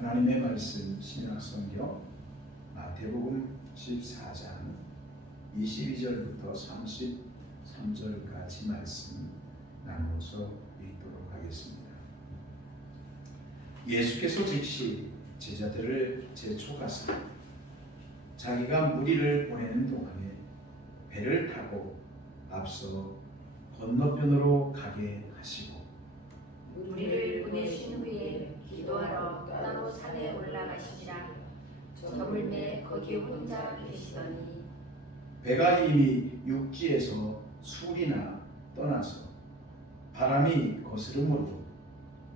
하나님의 말씀 신약성경 마태복음 14장 22절부터 33절까지 말씀 나누어서 읽도록 하겠습니다. 예수께서 즉시 제자들을 재촉하사 자기가 무리를 보내는 동안에 배를 타고 앞서 건너편으로 가게 하시고 무리를 보내신 후에 기도하러 따로 산에 올라가시니라. 저물매 거기 혼자 계시더니 배가 이미 육지에서 술이나 떠나서 바람이 거스름으로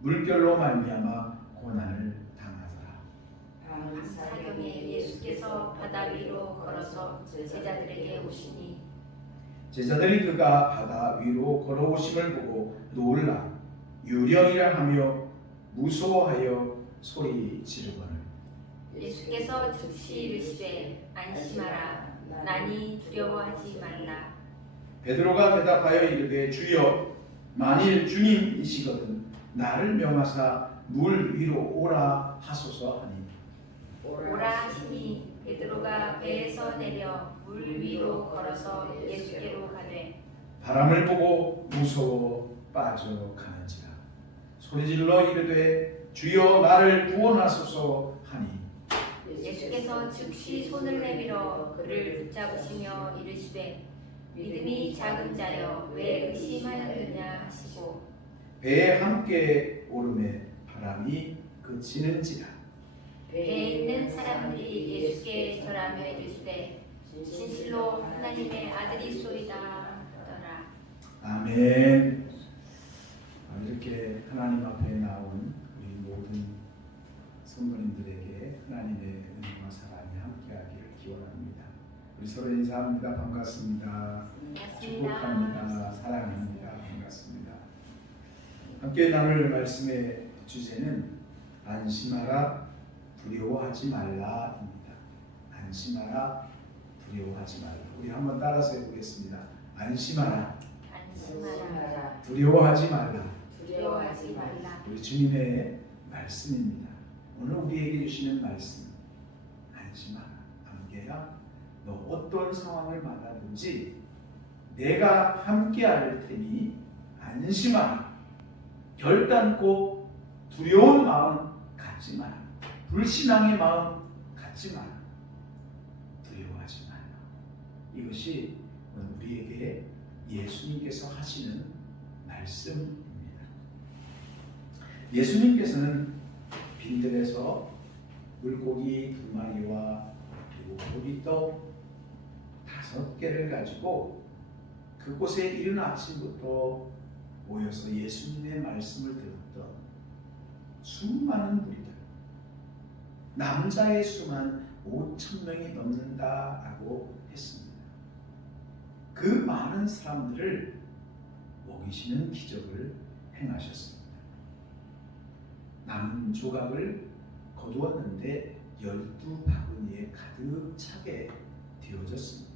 물결로 말미암아 고난을 당하더라. 밤사경에 예수께서 바다 위로 걸어서 제자들에게 오시니 제자들이 그가 바다 위로 걸어오심을 보고 놀라 유령이라 하며 무서워하여 소리 지르거늘 예수께서 즉시 이르시되 안심하라. 나니 두려워하지 말라. 베드로가 대답하여 이르되 주여 만일 주님이시거든 나를 명하사 물 위로 오라 하소서 하니 오라 하시니 베드로가 배에서 내려 물 위로 걸어서 예수께로 가되 바람을 보고 무서워 빠져가는지라 소리질러 이르되 주여 나를 구원하소서 하니 예수께서 즉시 손을 내밀어 그를 붙잡으시며 이르시되 믿음이 작은 자여 왜 의심하였느냐 하시고 배에 함께 오름에 바람이 그치는지라 배에 있는 사람들이 예수께 절하며 이르시되 진실로 하나님의 아들이소이다 하더라. 아멘. 이렇게 하나님 앞에 나온 우리 모든 성도님들에게 하나님의 은혜와 사랑이 함께하기를 기원합니다. 우리 서로 인사합니다. 반갑습니다. 축복합니다. 사랑합니다. 반갑습니다. 함께 나눌 말씀의 주제는 안심하라 두려워하지 말라입니다. 안심하라 두려워하지 말라. 우리 한번 따라서 해보겠습니다. 안심하라 안심하라 두려워하지 말라. 두려워하지 말라. 우리 주님의 말씀입니다. 오늘 우리에게 주시는 말씀 안심하라. 함께야 너 어떤 상황을 만나든지 내가 함께할 테니 안심하라. 결단코 두려운 마음 갖지 마라. 불신앙의 마음 갖지 마라. 두려워하지 마라. 이것이 우리에게 예수님께서 하시는 말씀입니다. 예수님께서는 빈들에서 물고기 2마리와 그리고 고기떡 5개를 가지고 그곳에 이른 아침부터 모여서 예수님의 말씀을 들었던 수많은 무리들, 남자의 수만 5,000명이 넘는다라고 했습니다. 그 많은 사람들을 먹이시는 기적을 행하셨습니다. 남은 조각을 거두었는데 12바구니에 가득 차게 되어졌습니다.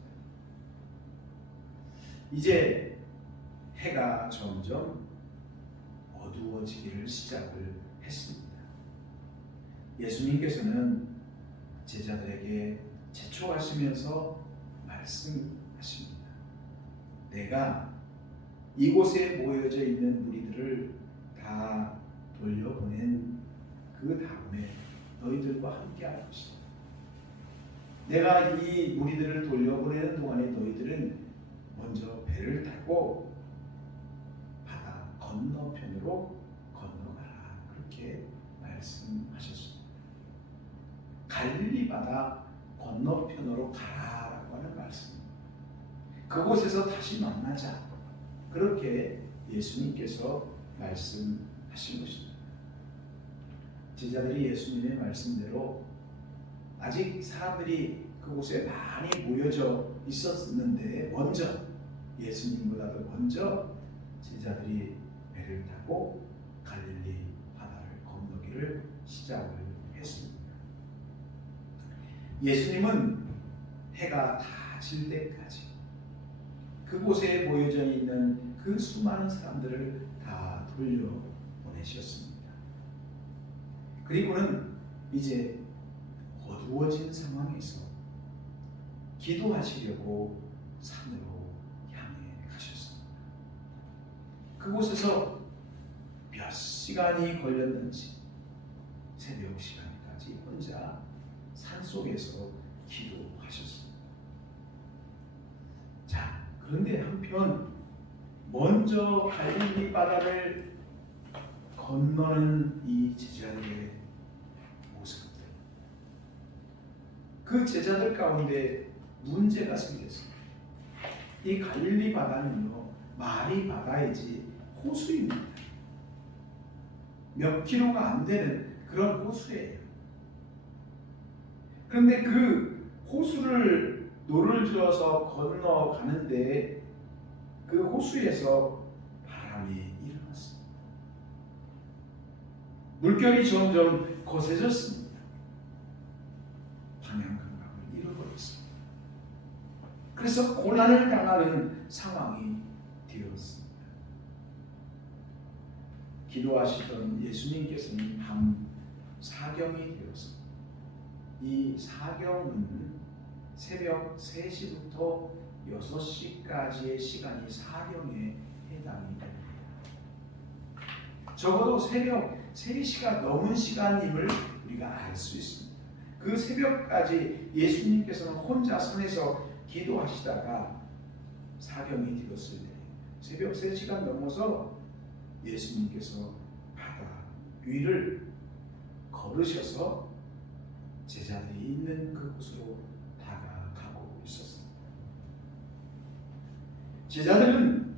이제 해가 점점 어두워지기를 시작을 했습니다. 예수님께서는 제자들에게 재촉하시면서 말씀하십니다. 내가 이곳에 모여져 있는 무리들을 다 돌려보낸 그 다음에 너희들과 함께 할 것이다. 내가 이 무리들을 돌려보내는 동안에 너희들은 먼저 배를 타고 바다 건너편으로 건너가라. 그렇게 말씀하셨습니다. 갈릴리 바다 건너편으로 가라라고 하는 말씀입니다. 그곳에서 다시 만나자. 그렇게 예수님께서 말씀하신 것입니다. 제자들이 예수님의 말씀대로 아직 사람들이 그곳에 많이 모여져 있었는데 먼저 예수님보다도 먼저 제자들이 배를 타고 갈릴리 바다를 건너기를 시작을 했습니다. 예수님은 해가 다 질 때까지 그곳에 모여져 있는 그 수많은 사람들을 다 돌려보내셨습니다. 그리고는 이제 어두워진 상황에서 기도하시려고 산으로 향해 가셨습니다. 그곳에서 몇 시간이 걸렸는지 새벽 시간까지 혼자 산속에서 기도하셨습니다. 자, 그런데 한편 먼저 갈릴리 바다를 건너는 이 제자들의 모습들, 그 제자들 가운데 문제가 생겼습니다. 이 갈릴리 바다는요, 말이 바다이지 호수입니다. 몇 킬로가 안 되는 그런 호수예요. 그런데 그 호수를 노를 저어서 건너가는데 그 호수에서 바람이 일어났습니다. 물결이 점점 거세졌습니다. 방향 감각을 잃어버렸습니다. 그래서 고난을 당하는 상황이 되었습니다. 기도하시던 예수님께서는 밤 사경이 되었습니다. 이 사경은 새벽 3시부터 6시까지의 시간이 사경에 해당이 됩니다. 적어도 새벽 3시가 넘은 시간임을 우리가 알 수 있습니다. 그 새벽까지 예수님께서는 혼자 산에서 기도하시다가 사경이 되었을 때 새벽 3시간 넘어서 예수님께서 바다 위를 걸으셔서 제자들이 있는 그곳으로 다가가고 있었습니다. 제자들은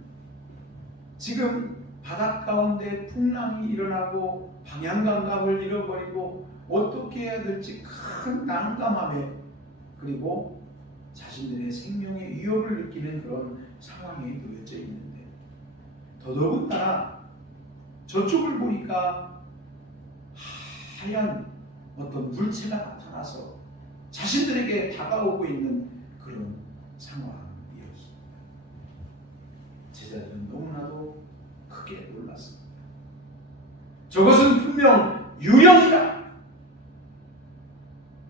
지금 바다 가운데 풍랑이 일어나고 방향 감각을 잃어버리고 어떻게 해야 될지 큰 난감함에, 그리고 자신들의 생명의 위협을 느끼는 그런 상황에 놓여져 있는데, 더더군다나 저쪽을 보니까 하얀 어떤 물체가 나타나서 자신들에게 다가오고 있는 그런 상황이었습니다. 제자들은 너무나도 크게 놀랐습니다. 저것은 분명 유령이다!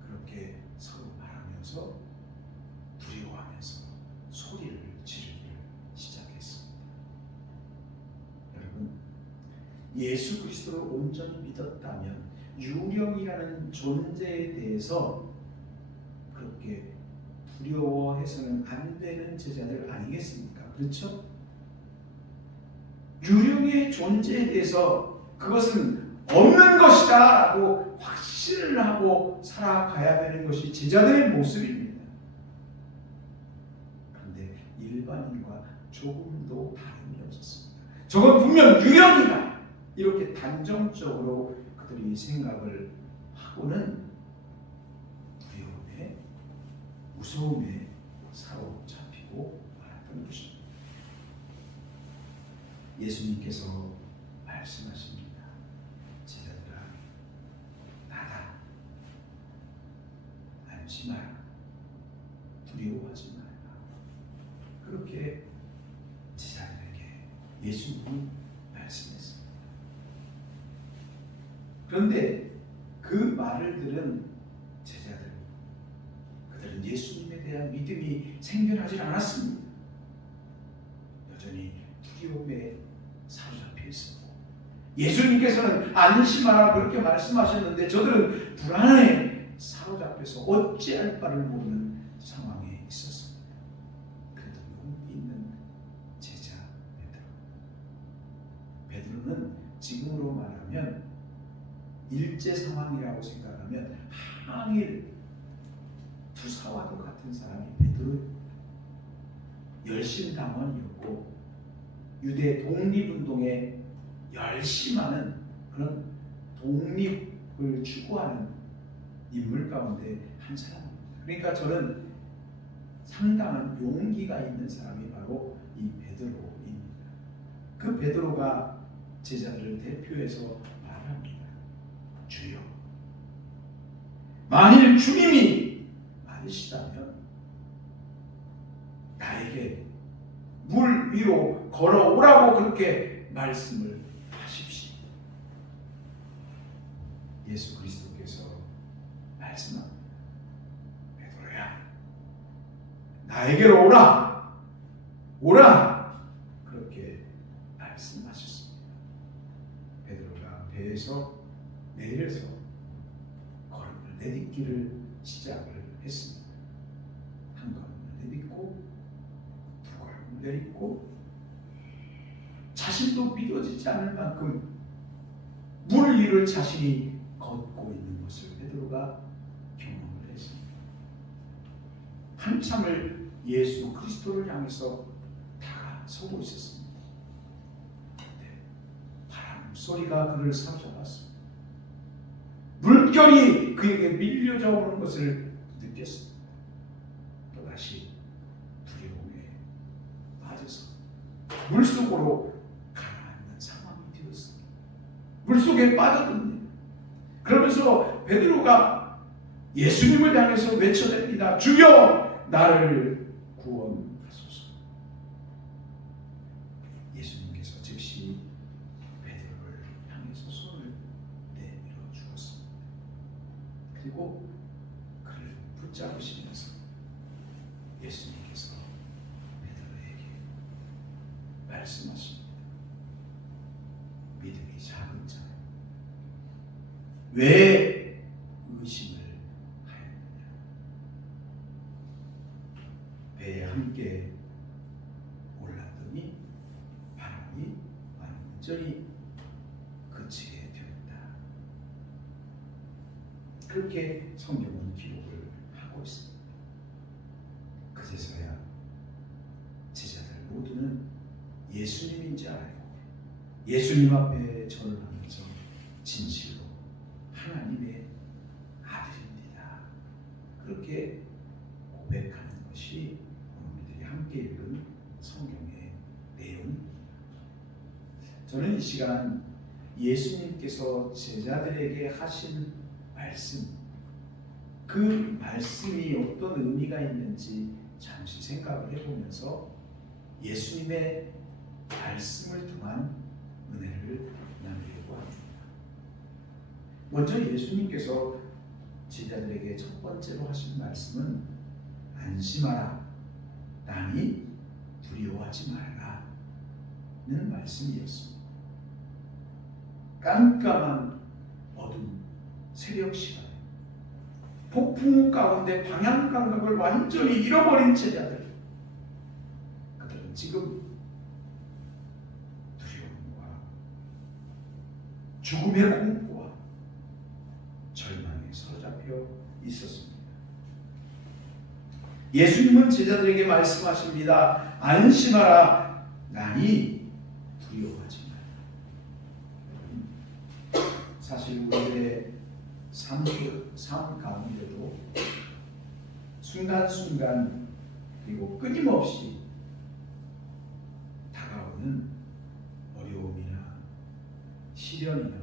그렇게 서로 말하면서 두려워하면서 소리를 지르기 시작했습니다. 여러분, 예수 그리스도를 온전히 믿었다면 유령이라는 존재에 대해서 그렇게 두려워해서는 안 되는 제자들 아니겠습니까? 그렇죠? 유령의 존재에 대해서 그것은 없는 것이다 라고 확신을 하고 살아가야 되는 것이 제자들의 모습입니다. 그런데 일반인과 조금도 다름이 없었습니다. 저건 분명 유령이다! 이렇게 단정적으로 그들이 생각을 하고는 두려움에, 무서움에 사로잡히고 말았던 것입니다. 예수님께서 말씀하십니다. 제자들아, 나다. 안심하라. 두려워하지 말라. 그렇게 제자들에게 예수님이 말씀했습니다. 그런데 그 말을 들은 제자들, 그들은 예수님에 대한 믿음이 생겨나지 않았습니다. 여전히 두려움에 사로잡혀 있었고, 예수님께서는 안심하라 그렇게 말씀하셨는데 저들은 불안에 사로잡혀서 어찌할 바를 모르는 상황에 있었습니다. 그래도 용기 있는 제자 베드로는 지금으로 말하면 일제 상황이라고 생각하면 항일 투사와도 같은 사람이 베드로예요. 열심당원이었고 유대 독립운동에 열심하는 그런 독립을 추구하는 인물 가운데 한 사람입니다. 그러니까 저는 상당한 용기가 있는 사람이 바로 이 베드로입니다. 그 베드로가 제자들을 대표해서 말합니다. 주여, 만일 주님이 맞으시다면 나에게 물 위로 걸어오라고 그렇게 말씀을 하십시오. 예수 그리스도께서 말씀합니다. 베드로야, 나에게로 오라, 오라, 그렇게 말씀하셨습니다. 베드로가 배에서 내려서 걸음을 내딛기를 시작을 했습니다. 한 걸음을 내딛고 두 걸음을 내딛고 자신도 믿어지지 않을 만큼 물 위를 자신이 걷고 있는 것을 베드로가 경험을 했습니다. 한참을 예수 그리스도를 향해서 다가서고 있었습니다. 그런데 바람 소리가 그를 사로잡았습니다. 물결이 그에게 밀려져 오는 것을 느꼈습니다. 또다시 두려움에 빠져서 물속으로 가라앉는 상황이 되었습니다. 물속에 빠져듭니다. 그러면서 베드로가 예수님을 향해서 외쳐댑니다. 주여, 나를 구원하소서. 예수님께서 즉시 베드로를 향해서 손을 내밀어 주었습니다. 그리고 그를 붙잡으시면서 예수님께서 베드로에게 말씀하십니다. 믿음이 작은 자여, 왜 의심을 하였느냐. 배에 함께 올랐더니 바람이 완전히 그치게 되었다. 그렇게 성경은 기록을 하고 있습니다. 그제서야 제자들 모두는 예수님인지 알고 예수님 앞에 절을 하면서 진실로 하나님의 아들입니다, 그렇게 고백하는 것이 우리들이 함께 읽은 성경의 내용입니다. 저는 이 시간 예수님께서 제자들에게 하신 말씀, 그 말씀이 어떤 의미가 있는지 잠시 생각을 해보면서 예수님의 말씀을 통한 은혜를 나누려고 합니다. 먼저 예수님께서 제자들에게 첫 번째로 하신 말씀은 안심하라, 남이 두려워하지 말라는 말씀이었습니다. 깜깜한 어둠 새벽 시간에 폭풍우 가운데 방향 감각을 완전히 잃어버린 제자들, 그들은 지금 두려움과 죽음의 공포와 절망에 사로잡혀 있었습니다. 예수님은 제자들에게 말씀하십니다. 안심하라, 나니 두려워하지 마라. 사실 우리의 삶 가운데도 순간순간 그리고 끊임없이 다가오는 어려움이나 시련이나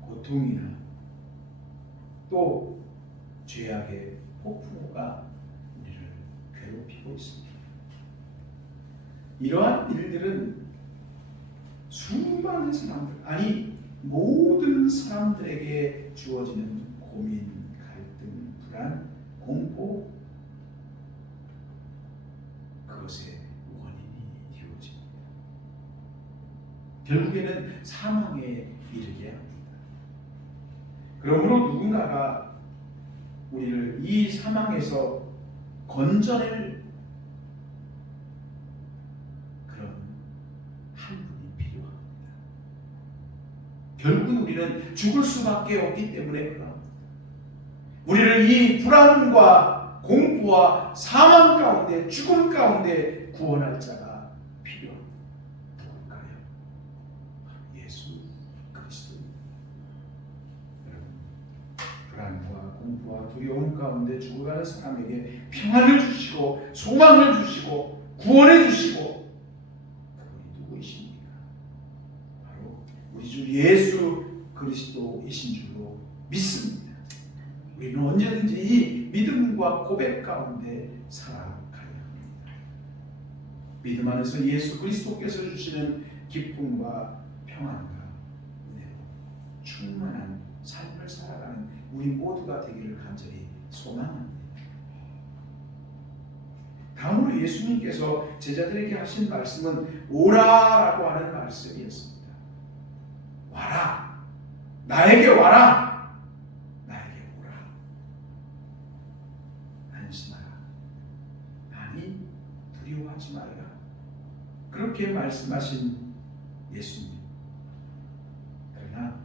고통이나 또 죄악의 폭풍우가 우리를 괴롭히고 있습니다. 이러한 일들은 수많은 사람들, 아니 모든 사람들에게 주어지는 고민, 갈등, 불안, 공포, 그것의 원인이 되어집니다. 결국에는 사망에 이르게 합니다. 그러므로 누군가가 우리를 이 사망에서 건져낼 그런 한 분이 필요합니다. 결국은 우리는 죽을 수밖에 없기 때문에 그렇습니다. 우리를 이 불안과 공포와 사망 가운데, 죽음 가운데 구원할 자가 필요합니다. 누굴까요? 예수 그리스도입니다. 여러분, 불안과 공포와 두려움 가운데 죽어가는 사람에게 평안을 주시고 소망을 주시고 구원해 주시고, 그분이 누구이십니까? 바로 우리 주 예수 그리스도이신 줄로 믿습니다. 우리는 언제든지 이 믿음과 고백 가운데 살아가야 합니다. 믿음 안에서 예수 그리스도께서 주시는 기쁨과 평안과 은혜로 충만한 삶을 살아가는 우리 우리 모두가 되기를 간절히 소망합니다. 다음으로 예수님께서 제자들에게 하신 말씀은 오라라고 하는 말씀이었습니다. 와라, 나에게 와라, 나에게 오라. 안심하라, 아니 두려워하지 말라. 그렇게 말씀하신 예수님. 그러나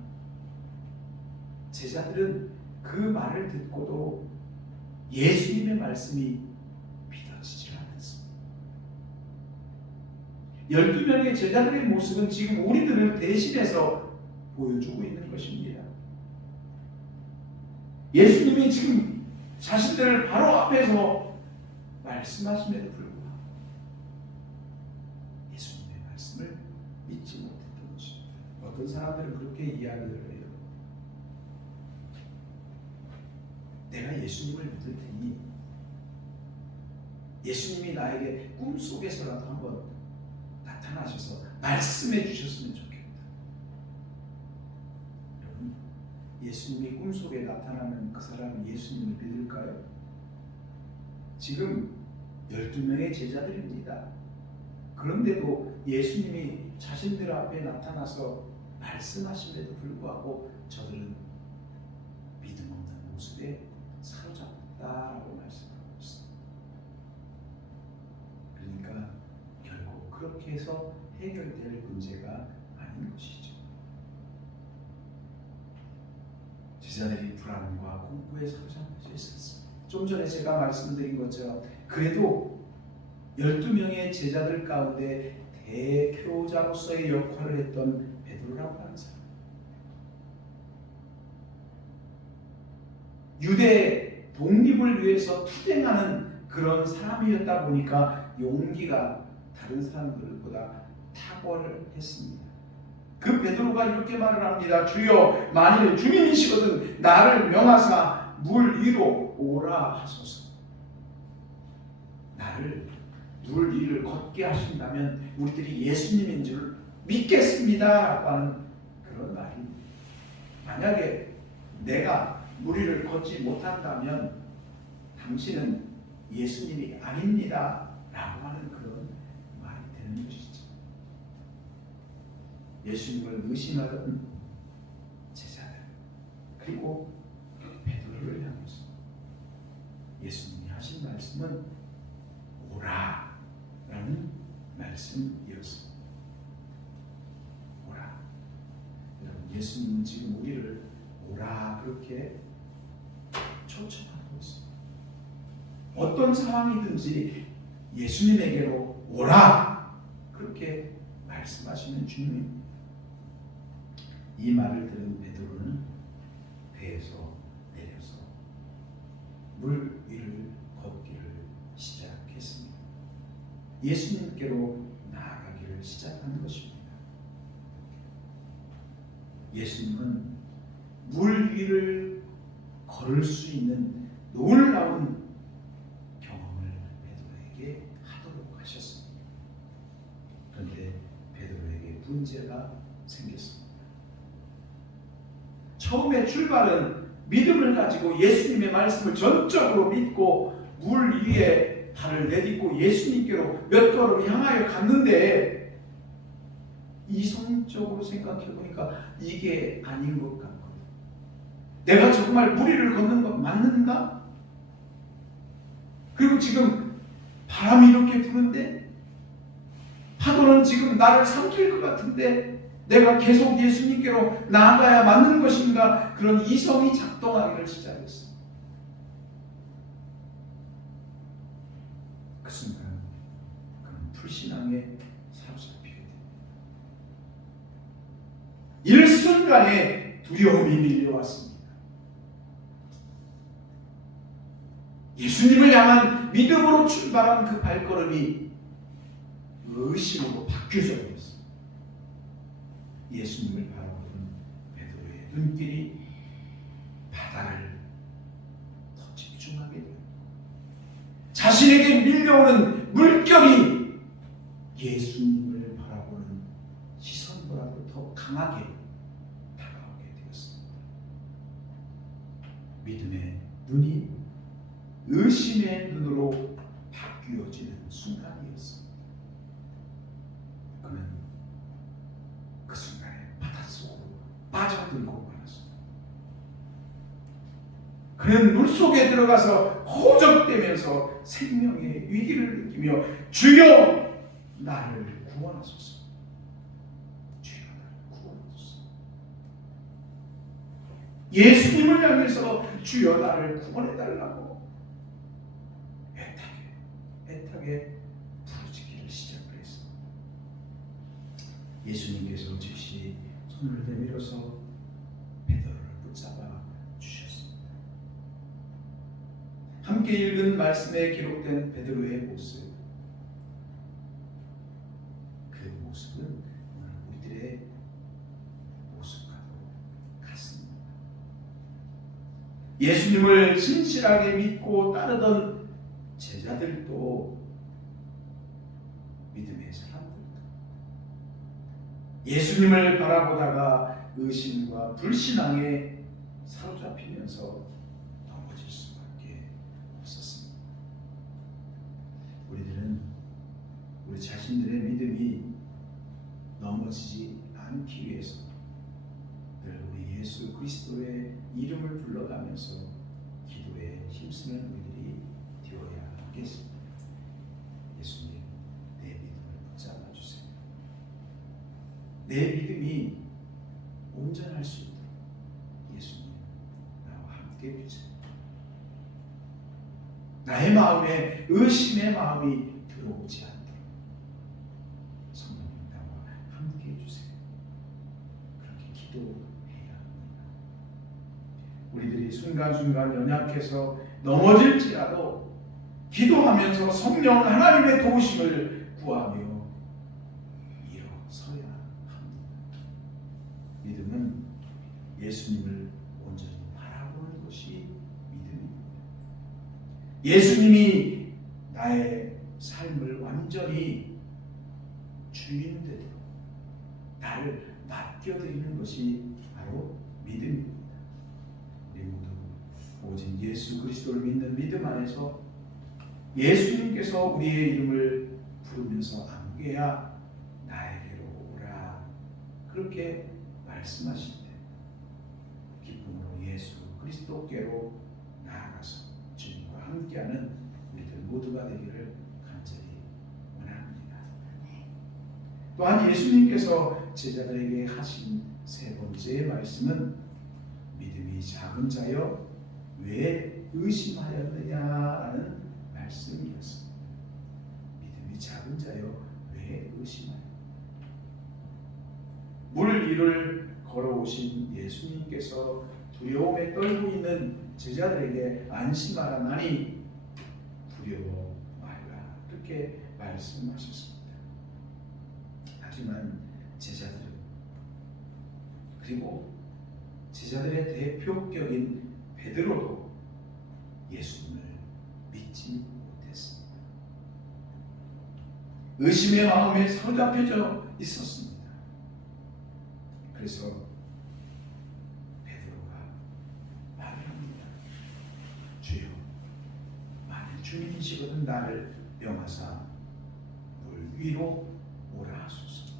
제자들은 그 말을 듣고도 예수님의 말씀이 믿어지질 않았습니다. 12명의 제자들의 모습은 지금 우리들을 대신해서 보여주고 있는 것입니다. 예수님이 지금 자신들을 바로 앞에서 말씀하심에도 불구하고 예수님의 말씀을 믿지 못했던 것입니다. 어떤 사람들은 그렇게 이야기를 해요. 내가 예수님을 믿을 테니 예수님이 나에게 꿈속에서라도 한번 나타나셔서 말씀해 주셨으면 좋겠다. 여러분, 예수님이 꿈속에 나타나는 그 사람은 예수님을 믿을까요? 지금 12명의 제자들입니다. 그런데도 예수님이 자신들 앞에 나타나서 말씀하심에도 불구하고 저들은 믿음 없는 모습에 사로잡혔다라고 말씀하고 있습니다. 그러니까 결국 그렇게 해서 해결될 문제가 아닌 것이죠. 제자들이 불안과 공포에 사로잡혀 있었습니다. 좀 전에 제가 말씀드린 것처럼 그래도 12명의 제자들 가운데 대표자로서의 역할을 했던 베드로라고 하는 사람, 유대 독립을 위해서 투쟁하는 그런 사람이었다 보니까 용기가 다른 사람들보다 탁월했습니다. 그 베드로가 이렇게 말을 합니다. 주여, 만일 주님이시거든 나를 명하사 물 위로 오라 하소서. 나를 물 위를 걷게 하신다면 우리들이 예수님인 줄 믿겠습니다 라고 하는 그런 말입니다. 만약에 내가 물 위를 걷지 못한다면 당신은 예수님이 아닙니다 라고 하는 그런 말이 되는 것이죠. 예수님을 의심하던 제자들, 그리고 베드로를 향해서 예수님이 하신 말씀은 오라 라는 말씀이었습니다. 오라. 여러분, 예수님은 지금 우리를 오라 그렇게 초청하고 있습니다. 어떤 상황이든지 예수님에게로 오라 그렇게 말씀하시는 주님. 이 말을 들은 베드로는 배에서 내려서 물 위를 걷기를 시작했습니다. 예수님께로 나아가기를 시작한 것입니다. 예수님은 물 위를 걸을 수 있는 놀라운 경험을 베드로에게 하도록 하셨습니다. 그런데 베드로에게 문제가 생겼습니다. 처음에 출발은 믿음을 가지고 예수님의 말씀을 전적으로 믿고 물 위에 발을 내딛고 예수님께로 몇 걸음 향하여 갔는데 이성적으로 생각해 보니까 이게 아닌 것 같거든요. 내가 정말 물 위를 걷는 건 맞는가? 그리고 지금 바람이 이렇게 부는데 파도는 지금 나를 삼킬 것 같은데 내가 계속 예수님께로 나아가야 맞는 것인가? 그런 이성이 작동하기를 시작했습니다. 그 순간 그는 불신앙에 사로잡히게 됩니다. 일순간에 두려움이 밀려왔습니다. 예수님을 향한 믿음으로 출발한 그 발걸음이 의심으로 바뀌어져 버렸습니다. 예수님을 바라보는 베드로의 눈길이 바다를 더 집중하게 됩니다. 자신에게 밀려오는 물결이 예수님을 바라보는 시선보다도 더 강하게 다가오게 되었습니다. 믿음의 눈이 의심의 눈으로 바뀌어지는 순간이었습니다. 그는 그 순간에 바닷속으로 빠져들고 말았습니다. 그는 물속에 들어가서 허적대면서 생명의 위기를 느끼며 주여 나를 구원하소서. 주여 나를 구원하소서. 예수님을 향해서 주여 나를 구원해달라고 애타게 부르짖기를 시작을 했습니다. 예수님께서 즉시 손을 내밀어서 베드로를 붙잡아 주셨습니다. 함께 읽은 말씀에 기록된 베드로의 모습, 그 모습은 오늘 우리들의 모습과도 같습니다. 예수님을 진실하게 믿고 따르던 제자들도, 믿음의 사람들도 예수님을 바라보다가 의심과 불신앙에 사로잡히면서 넘어질 수밖에 없었습니다. 우리들은 우리 자신들의 믿음이 넘어지지 않기 위해서 늘 우리 예수 그리스도의 이름을 불러가면서 기도에 힘쓰는 우리들이 되어야 하겠습니다. 예수님, 내 믿음을 붙잡아 주세요. 내 믿음이 온전할 수 있도록 예수님, 나와 함께 해주세요. 나의 마음에 의심의 마음이 들어오지 않도록 성령님, 나와 함께 해주세요. 그렇게 기도해야 합니다. 우리들이 순간순간 연약해서 넘어질지라도 기도하면서 성령 하나님의 도우심을 구하며 일어서야 합니다. 믿음은 예수님을 온전히 바라보는 것이 믿음입니다. 예수님이 나의 삶을 완전히 주인 되도록 나를 맡겨드리는 것이 바로 믿음입니다. 우리 모두 오직 예수 그리스도를 믿는 믿음 안에서 예수님께서 우리의 이름을 부르면서 안개야 나에게로 오라, 그렇게 말씀하실 때 기쁨으로 예수 그리스도께로 나아가서 주님과 함께하는 우리들 모두가 되기를 간절히 원합니다. 또한 예수님께서 제자들에게 하신 세 번째 말씀은 믿음이 작은 자여 왜 의심하였느냐라는 말씀이었습니다. 믿음이 작은 자여 왜 의심하여? 물 위를 걸어오신 예수님께서 두려움에 떨고 있는 제자들에게 안심하라, 나니 두려워 말라, 그렇게 말씀하셨습니다. 하지만 제자들은, 그리고 제자들의 대표격인 베드로도 예수님을 믿지 못했습니다. 의심의 마음에 사로잡혀져 있었습니다. 그래서 베드로가 말을 합니다. 주여, 만일 주님이시거든 나를 명하사 물 위로 오라 하소서.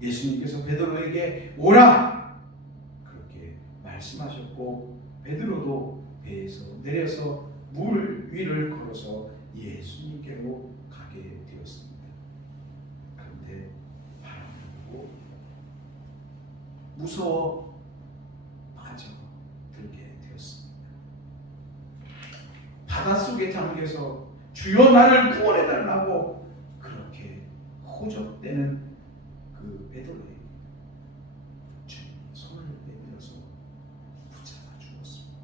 예수님께서 베드로에게 오라 그렇게 말씀하셨고, 베드로도 배에서 내려서 물 위를 걸어서 예수님께로 가게 되었습니다. 그런데 바람을 보고 무서워 빠져들게 되었습니다. 바닷속에 잠겨서 주여 나를 구원해달라고 그렇게 호적대는 그 베드로에게 주님이 손을 내밀어서 붙잡아 주었습니다.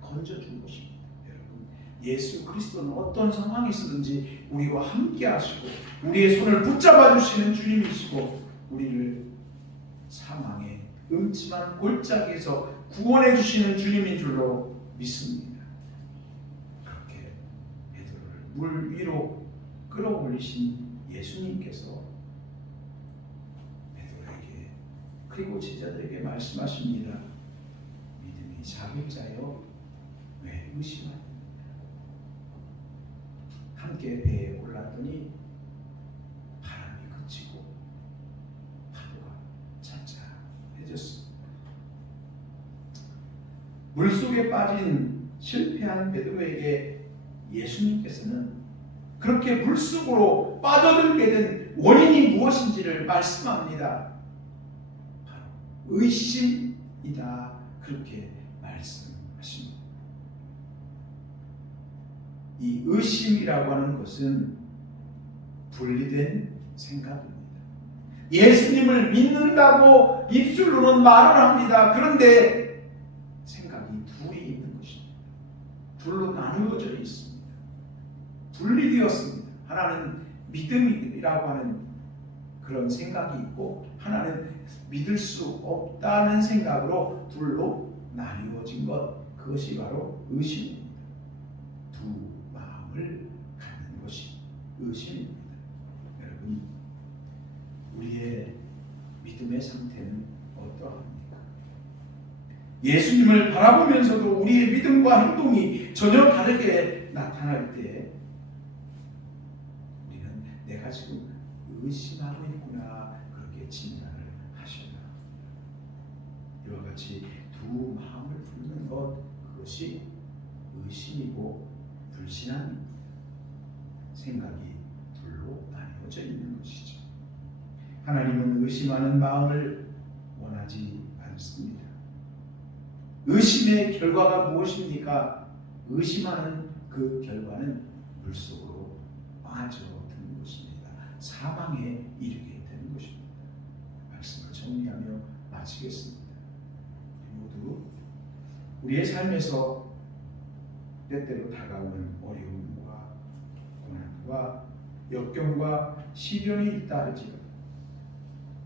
건져준 것입니다. 여러분, 예수 그리스도는 어떤 상황이 있든지 우리와 함께 하시고 우리의 손을 붙잡아 주시는 주님이시고 우리를 사망의 음침한 골짜기에서 구원해 주시는 주님인 줄로 믿습니다. 그렇게 베드로를 물 위로 끌어올리신 예수님께서 베드로에게 그리고 제자들에게 말씀하십니다. 믿음이 작은 자여 왜 의심하니? 함께 배에 올랐더니 바람이 그치고 파도가 찬찬해졌습니다. 물속에 빠진 실패한 베드로에게 예수님께서는 그렇게 물속으로 빠져들게 된 원인이 무엇인지를 말씀합니다. 바로 의심이다. 그렇게 말씀하십니다. 이 의심이라고 하는 것은 분리된 생각입니다. 예수님을 믿는다고 입술로는 말을 합니다. 그런데 생각이 둘이 있는 것입니다. 둘로 나누어져 있습니다. 분리되었습니다. 하나는 믿음이라고 하는 그런 생각이 있고 하나는 믿을 수 없다는 생각으로 둘로 나뉘어진 것, 그것이 바로 의심입니다. 두 마음을 갖는 것이 의심입니다. 여러분, 우리의 믿음의 상태는 어떠합니까? 예수님을 바라보면서도 우리의 믿음과 행동이 전혀 다르게 나타날 때 우리는 내가 지금 의심하고 있구나, 그렇게 진단을 하셔야 합니다. 이와 같이 두 마음을 품는 것, 그것이 의심이고 불신앙입니다. 생각이 둘로 나뉘어져 있는 것이죠. 하나님은 의심하는 마음을 원하지 않습니다. 의심의 결과가 무엇입니까? 의심하는 그 결과는 물속으로 빠져드는 것입니다. 사망에 이르게 되는 것입니다. 말씀을 정리하며 마치겠습니다. 모두 우리의 삶에서 때때로 다가오는 어려움과 고난과 역경과 시련이 있다 할지라도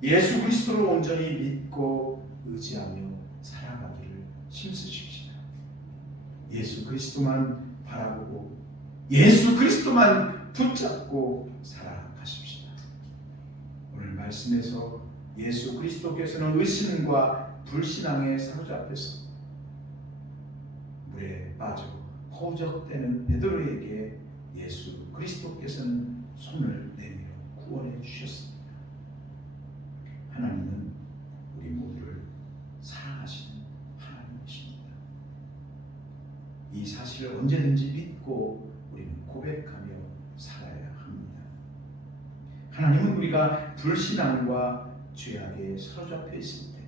예수 그리스도를 온전히 믿고 의지하며 살아가기를 힘쓰십시다. 예수 그리스도만 바라보고 예수 그리스도만 붙잡고 살아가십시다. 오늘 말씀에서 예수 그리스도께서는 의심과 불신앙에 사로잡혀서 물에 빠져 허우적대는 베드로에게 예수 그리스도께서는 손을 내밀어 구원해 주셨습니다. 하나님은 우리 모두를 사랑하시는 하나님이십니다. 이 사실을 언제든지 믿고 우리는 고백하며 살아야 합니다. 하나님은 우리가 불신앙과 죄악에 사로잡혀 있을 때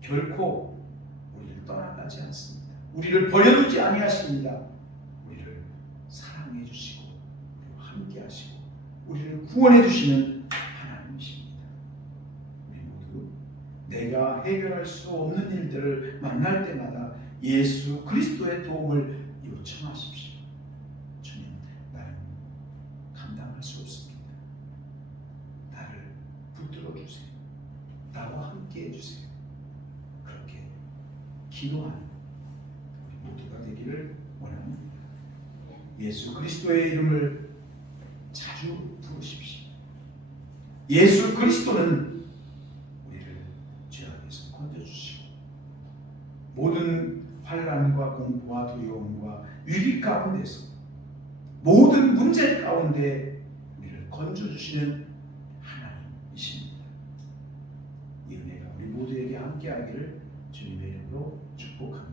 결코 우리를 떠나가지 않습니다. 우리를 버려두지 아니하십니다. 우리를 사랑해 주시고 그리고 함께 하시고 우리를 구원해 주시는 하나님이십니다. 우리 모두 내가 해결할 수 없는 일들을 만날 때마다 예수 그리스도의 도움을 요청하십시오. 주님, 나는 감당할 수 없습니다. 나를 붙들어 주세요. 나와 함께 해주세요. 그렇게 기도하는 우리 모두가 되기를 원합니다. 예수 그리스도의 이름을 자주 부르십시오. 예수 그리스도는 우리를 죄악에서 건져주시고 모든 환난과 공포와 두려움과 위기 가운데서 모든 문제 가운데 우리를 건져주시는 하나님이십니다. 이 은혜가 우리 모두에게 함께하기를 주님의 이름으로 축복합니다.